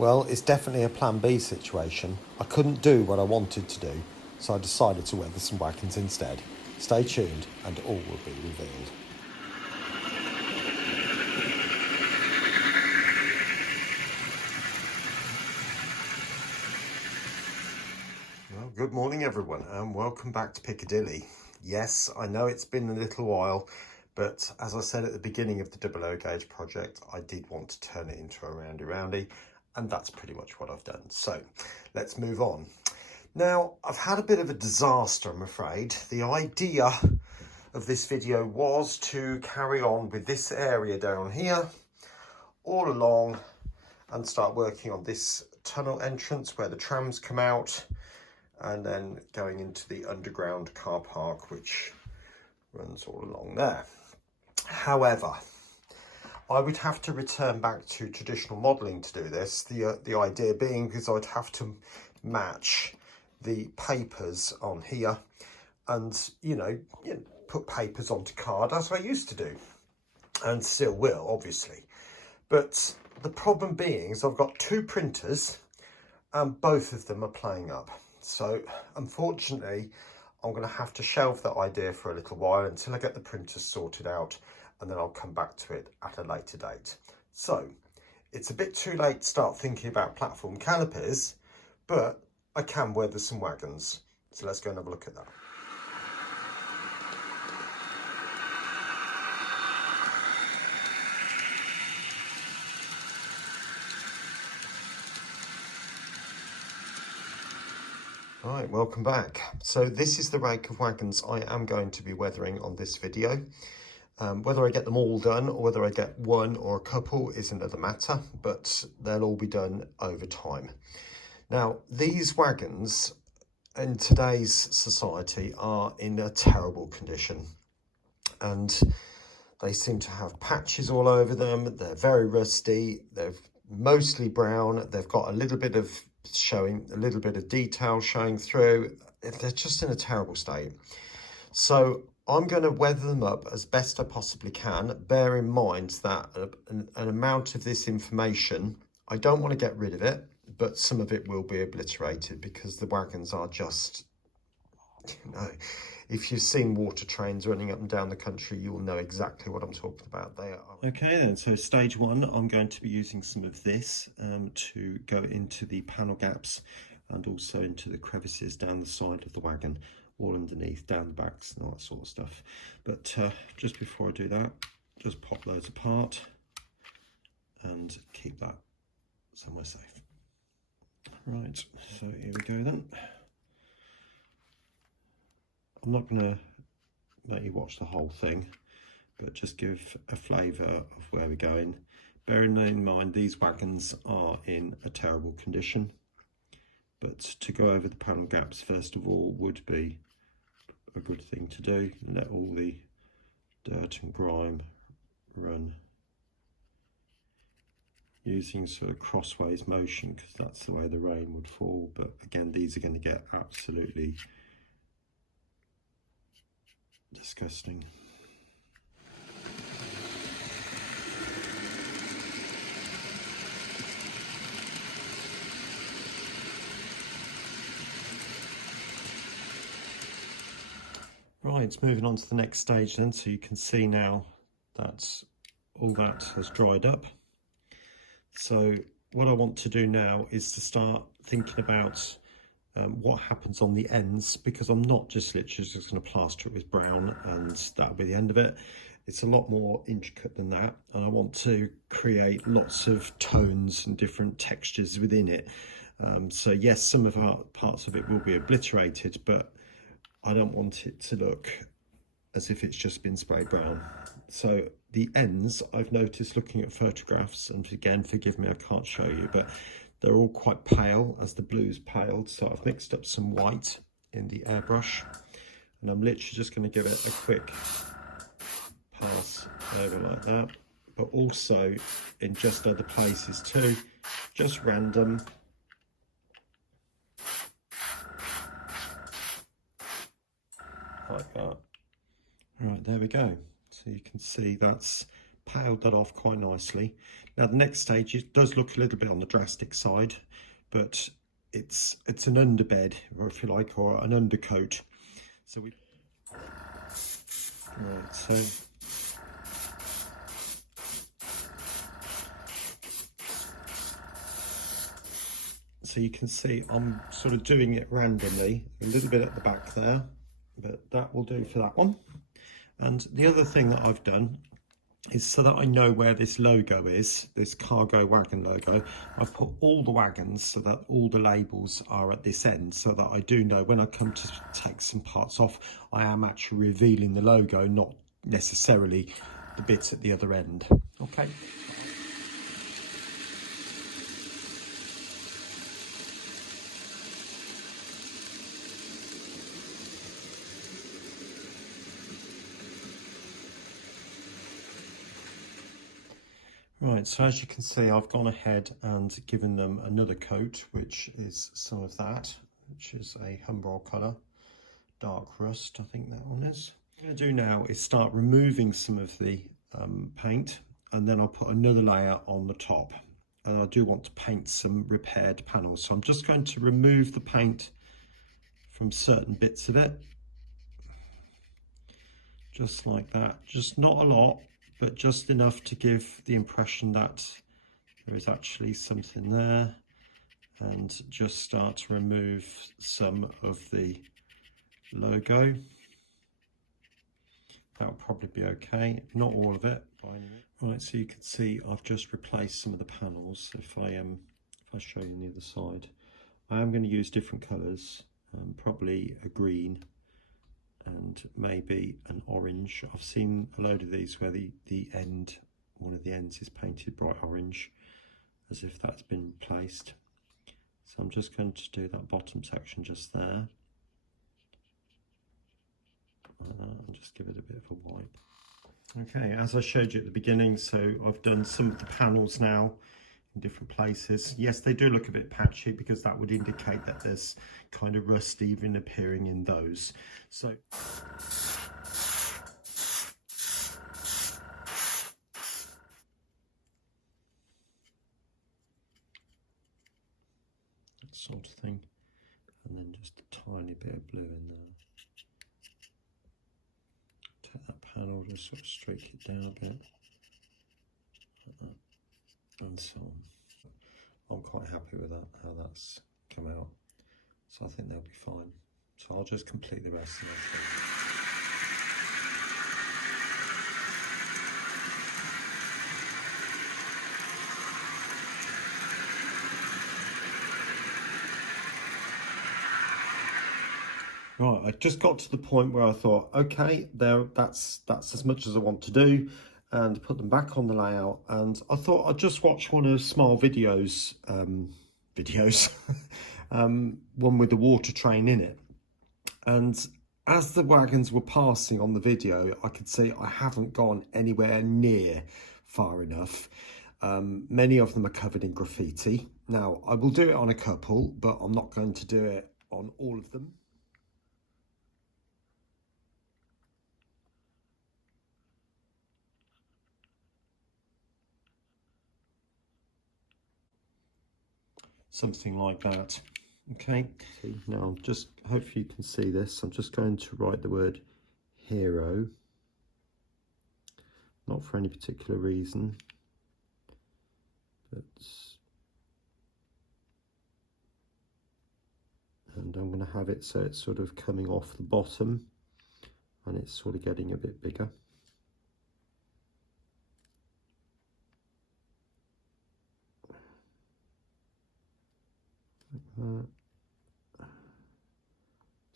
Well, it's definitely a plan B situation. I couldn't do what I wanted to do, so I decided to weather some wagons instead. Stay tuned and all will be revealed. Well, good morning everyone and welcome back to Piccadilly. Yes, I know it's been a little while, but as I said at the beginning of the double O gauge project, I did want to turn it into a roundy, and that's pretty much what I've done. So let's move on. Now, I've had a bit of a disaster, I'm afraid. The idea of this video was to carry on with this area down here, all along, and start working on this tunnel entrance where the trams come out, and then going into the underground car park, which runs all along there. However, I would have to return back to traditional modelling to do this. The idea being because I'd have to match the papers on here and, you know, put papers onto card as I used to do, and still will, obviously. But the problem being is I've got two printers and both of them are playing up. So unfortunately, I'm going to have to shelve that idea for a little while until I get the printers sorted out, and then I'll come back to it at a later date. So it's a bit too late to start thinking about platform canopies, but I can weather some wagons. So let's go and have a look at that. Right, welcome back. So this is the rake of wagons I am going to be weathering on this video. Whether I get them all done or whether I get one or a couple is another matter, but they'll all be done over time. Now, these wagons in today's society are in a terrible condition, and they seem to have patches all over them. They're very rusty. They're mostly brown. They've got a little bit of detail showing through. They're just in a terrible state. So I'm going to weather them up as best I possibly can. Bear in mind that an amount of this information, I don't want to get rid of it, but some of it will be obliterated because the wagons are just, you know, if you've seen water trains running up and down the country, you'll know exactly what I'm talking about. They are. Okay then, so stage one, I'm going to be using some of this to go into the panel gaps and also into the crevices down the side of the wagon, all underneath, down the backs and all that sort of stuff. But just before I do that, just pop those apart and keep that somewhere safe. Right, so here we go then. I'm not going to let you watch the whole thing, but just give a flavour of where we're going. Bearing in mind these wagons are in a terrible condition, but to go over the panel gaps first of all would be a good thing to do. Let all the dirt and grime run using sort of crossways motion, because that's the way the rain would fall. But again, these are going to get absolutely disgusting. Right, moving on to the next stage then. So you can see now that all that has dried up. So what I want to do now is to start thinking about what happens on the ends, because I'm not just literally just going to plaster it with brown and that'll be the end of it. It's a lot more intricate than that, and I want to create lots of tones and different textures within it. So yes, some of our parts of it will be obliterated, but I don't want it to look as if it's just been sprayed brown. So the ends, I've noticed looking at photographs, and again, forgive me, I can't show you, but they're all quite pale as the blue's paled. So I've mixed up some white in the airbrush, and I'm literally just going to give it a quick pass over like that, but also in just other places too, just random. Like that. Right, there we go. So you can see that's paled that off quite nicely. Now the next stage, it does look a little bit on the drastic side, but it's an underbed, or if you like, or an undercoat. So we right, so you can see I'm sort of doing it randomly, a little bit at the back there, but that will do for that one. And the other thing that I've done is, so that I know where this logo is, this cargo wagon logo, I've put all the wagons so that all the labels are at this end, so that I do know when I come to take some parts off, I am actually revealing the logo, not necessarily the bits at the other end. Okay. Right, so as you can see, I've gone ahead and given them another coat, which is some of that, which is a Humbrol colour, dark rust, I think that one is. What I'm going to do now is start removing some of the paint, and then I'll put another layer on the top. And I do want to paint some repaired panels, so I'm just going to remove the paint from certain bits of it, just like that, just not a lot, but just enough to give the impression that there is actually something there, and just start to remove some of the logo. That'll probably be okay, not all of it. Right, so you can see I've just replaced some of the panels. If I show you on the other side, I am going to use different colours, probably a green and maybe an orange. I've seen a load of these where one of the ends is painted bright orange, as if that's been replaced. So I'm just going to do that bottom section just there, and just give it a bit of a wipe. Okay, as I showed you at the beginning, so I've done some of the panels now in different places. Yes, they do look a bit patchy, because that would indicate that there's kind of rust even appearing in those. So that sort of thing, and then just a tiny bit of blue in there. Take that panel, just sort of streak it down a bit, like that, and so on. I'm quite happy with that, how that's come out. So I think they'll be fine. So I'll just complete the rest of it. Right, I just got to the point where I thought, okay, that's as much as I want to do, and put them back on the layout. And I thought I'd just watch one of Smile videos, one with the water train in it. And as the wagons were passing on the video, I could see I haven't gone anywhere near far enough. Many of them are covered in graffiti. Now, I will do it on a couple, but I'm not going to do it on all of them. Something like that. Okay, now just hopefully you can see this. I'm just going to write the word hero, not for any particular reason, but, and I'm going to have it so it's sort of coming off the bottom and it's sort of getting a bit bigger. Like that.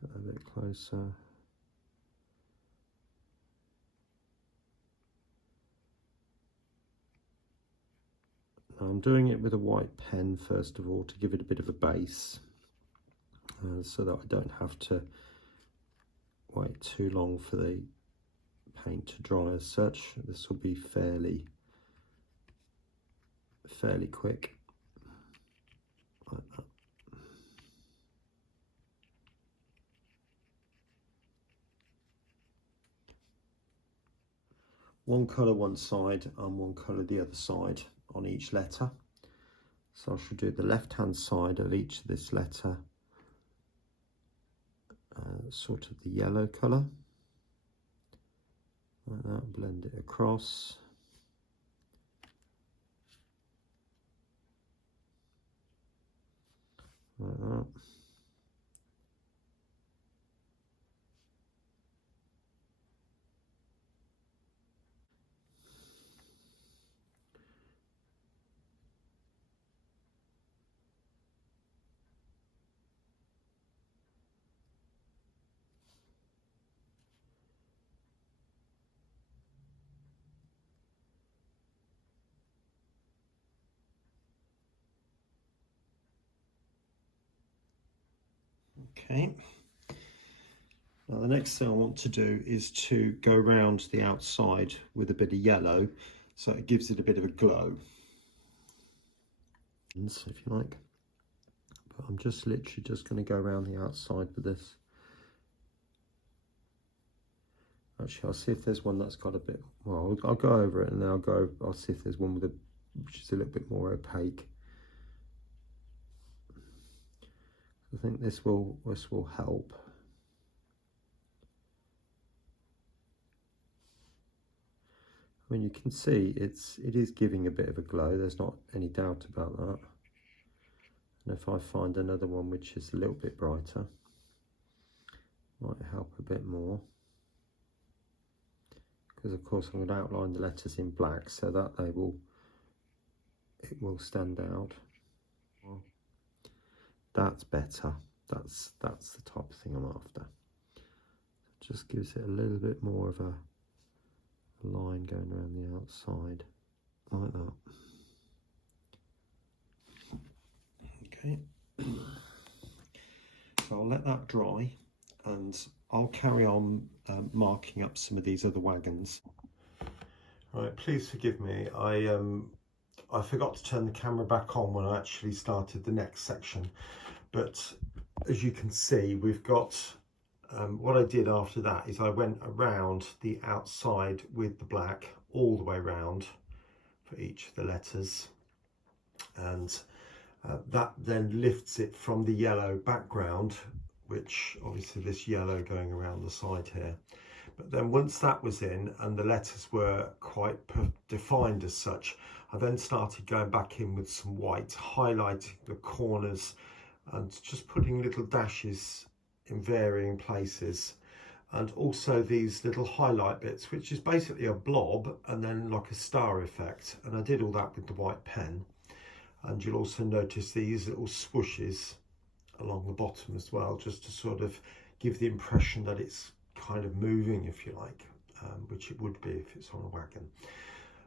Get a bit closer. Now I'm doing it with a white pen first of all to give it a bit of a base, so that I don't have to wait too long for the paint to dry as such. This will be fairly quick, like that. one colour one side and one colour the other side on each letter. So I should do the left hand side of each of this letter, sort of the yellow colour, like that, blend it across. Like that. Okay. Now the next thing I want to do is to go around the outside with a bit of yellow, so it gives it a bit of a glow, if you like. But I'm just literally just going to go around the outside with this. Actually, I'll see if there's one that's got a bit, well, I'll go over it and then I'll see if there's one with which is a little bit more opaque. I think this will help. I mean, you can see it is giving a bit of a glow. There's not any doubt about that. And if I find another one which is a little bit brighter, might help a bit more. Because of course I'm going to outline the letters in black so that it will stand out. That's better. That's the type of thing I'm after. It just gives it a little bit more of a line going around the outside, like that. Okay. So I'll let that dry, and I'll carry on marking up some of these other wagons. Right, please forgive me. I forgot to turn the camera back on when I actually started the next section, but as you can see, we've got what I did after that is I went around the outside with the black all the way round for each of the letters, and that then lifts it from the yellow background, which obviously this yellow going around the side here. But then once that was in and the letters were quite defined as such, I then started going back in with some white, highlighting the corners and just putting little dashes in varying places, and also these little highlight bits, which is basically a blob and then like a star effect. And I did all that with the white pen. And you'll also notice these little swooshes along the bottom as well, just to sort of give the impression that it's kind of moving, if you like, which it would be if it's on a wagon.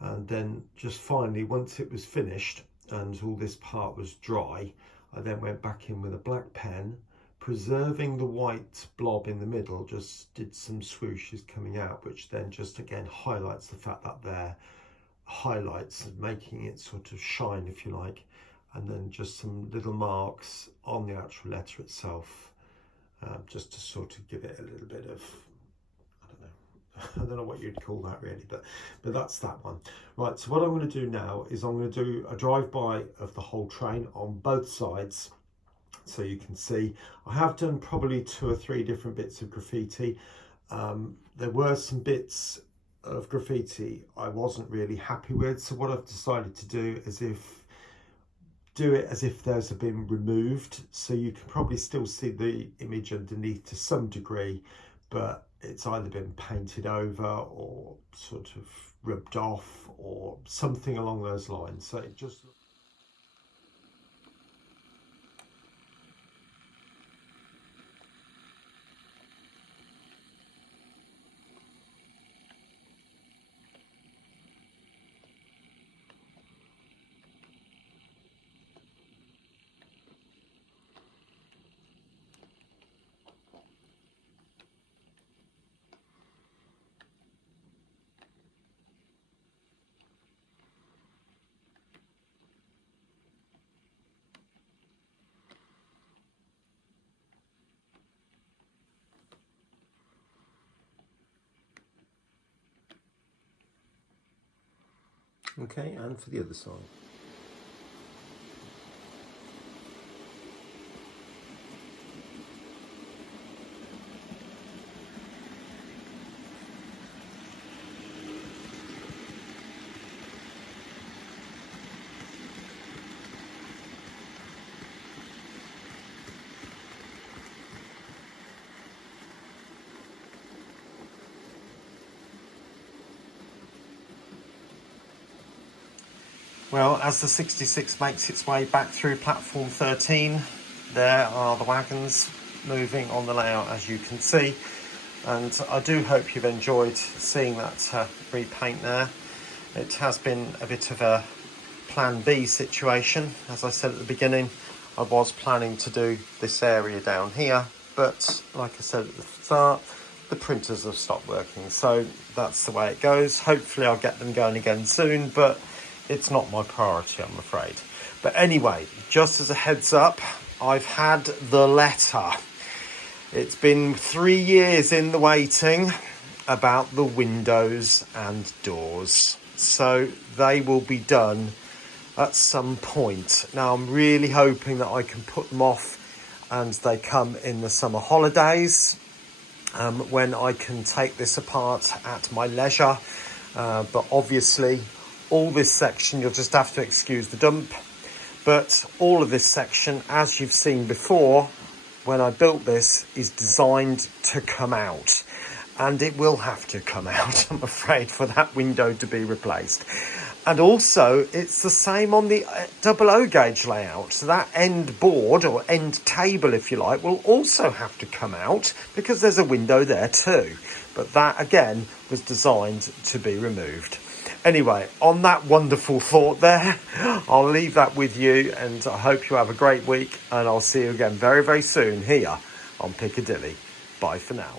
And then just finally, once it was finished and all this part was dry, I then went back in with a black pen, preserving the white blob in the middle, just did some swooshes coming out, which then just again highlights the fact that they're highlights, making it sort of shine, if you like, and then just some little marks on the actual letter itself, just to sort of give it a little bit of, I don't know what you'd call that really, but that's that one. Right, so what I'm going to do now is I'm going to do a drive-by of the whole train on both sides, so you can see. I have done probably 2 or 3 different bits of graffiti. There were some bits of graffiti I wasn't really happy with, so what I've decided to do is do it as if those have been removed, so you can probably still see the image underneath to some degree, but it's either been painted over or sort of rubbed off or something along those lines. So it just Okay, and for the other side. Well, as the 66 makes its way back through platform 13, there are the wagons moving on the layout, as you can see. And I do hope you've enjoyed seeing that repaint there. It has been a bit of a plan B situation. As I said at the beginning, I was planning to do this area down here, but like I said at the start, the printers have stopped working. So that's the way it goes. Hopefully I'll get them going again soon, but it's not my priority, I'm afraid. But anyway, just as a heads up, I've had the letter. It's been 3 years in the waiting about the windows and doors. So they will be done at some point. Now, I'm really hoping that I can put them off and they come in the summer holidays, when I can take this apart at my leisure. But obviously, all this section, you'll just have to excuse the dump, but all of this section, as you've seen before when I built this, is designed to come out, and it will have to come out, I'm afraid, for that window to be replaced. And also it's the same on the double O gauge layout, so that end board or end table, if you like, will also have to come out because there's a window there too, but that again was designed to be removed. Anyway, on that wonderful thought there, I'll leave that with you, and I hope you have a great week, and I'll see you again very, very soon here on Piccadilly. Bye for now.